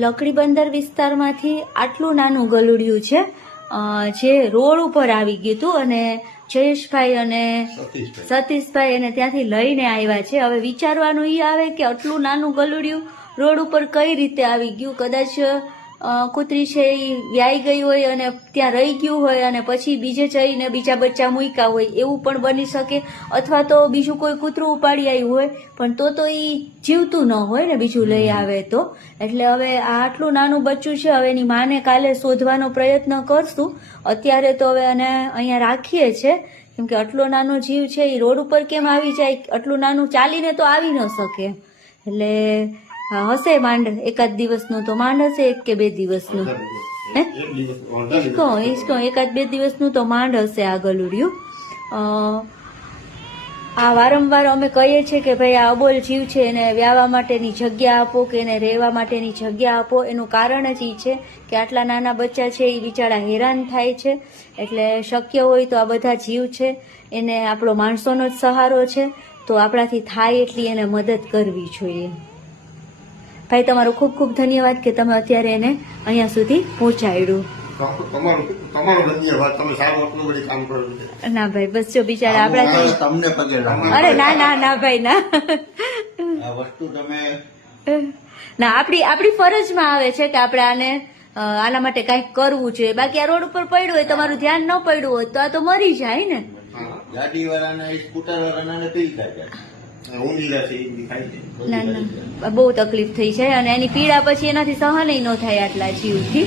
લકડી બંદર વિસ્તારમાંથી આટલું નાનું ગલુડિયું છે જે રોડ ઉપર આવી ગયું હતું અને જયેશભાઈ અને સતીશભાઈ એને ત્યાંથી લઈને આવ્યા છે. હવે વિચારવાનું એ આવે કે આટલું નાનું ગલુડિયું રોડ ઉપર કઈ રીતે આવી ગયું. કદાચ કૂતરી છે એ વ્યાઈ ગઈ હોય અને ત્યાં રહી ગયું હોય અને પછી બીજે જઈને બીજા બચ્ચા મૂક્યા હોય એવું પણ બની શકે, અથવા તો બીજું કોઈ કૂતરું ઉપાડી આવ્યું હોય પણ તો એ જીવતું ન હોય ને બીજું લઈ આવે તો. એટલે હવે આ આટલું નાનું બચ્ચું છે, હવે એની માને કાલે શોધવાનો પ્રયત્ન કરશું. અત્યારે તો હવે એને અહીંયા રાખીએ છે કેમ કે આટલો નાનો જીવ છે એ રોડ ઉપર કેમ આવી જાય, આટલું નાનું ચાલીને તો આવી ન શકે. એટલે હશે માંડ એકાદ દિવસનું તો માંડ હશે, 1 કે 2 દિવસનું. એકાદ 2 દિવસનું તો માંડ હશે આ ગલુડિયું. આ વારંવાર અમે કહીએ છીએ કે ભાઈ આ અબોલ જીવ છે એને વ્યાવા માટેની જગ્યા આપો કે એને રહેવા માટેની જગ્યા આપો. એનું કારણ જ એ છે કે આટલા નાના બચ્ચા છે એ બિચારા હેરાન થાય છે. એટલે શક્ય હોય તો આ બધા જીવ છે એને આપણો માણસોનો જ સહારો છે, તો આપણાથી થાય એટલી એને મદદ કરવી જોઈએ. ભાઈ તમારો ખૂબ ખૂબ ધન્યવાદ કે તમે અત્યારે એને અહીંયા સુધી પહોંચાડ્યું. ના ભાઈ બસ જો બિચારા આપણા તમને પગે અરે ના ના ના ભાઈ ના વસ્તુ તમે ના આપણી ફરજમાં આવે છે કે આપણે આને આના માટે કંઈક કરવું જોઈએ. બાકી આ રોડ ઉપર પડ્યું હોય, તમારું ધ્યાન ન પડ્યું હોય તો આ તો મરી જાય ને. ગાડી વાળાને સ્કૂટર વાળાને પી જાય. ના ના બહુ તકલીફ થઈ છે અને એની પીડા પછી એનાથી સહન ન થાય આટલા જીવથી.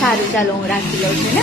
સારું ચાલો હું રાખી લઉં છું ને.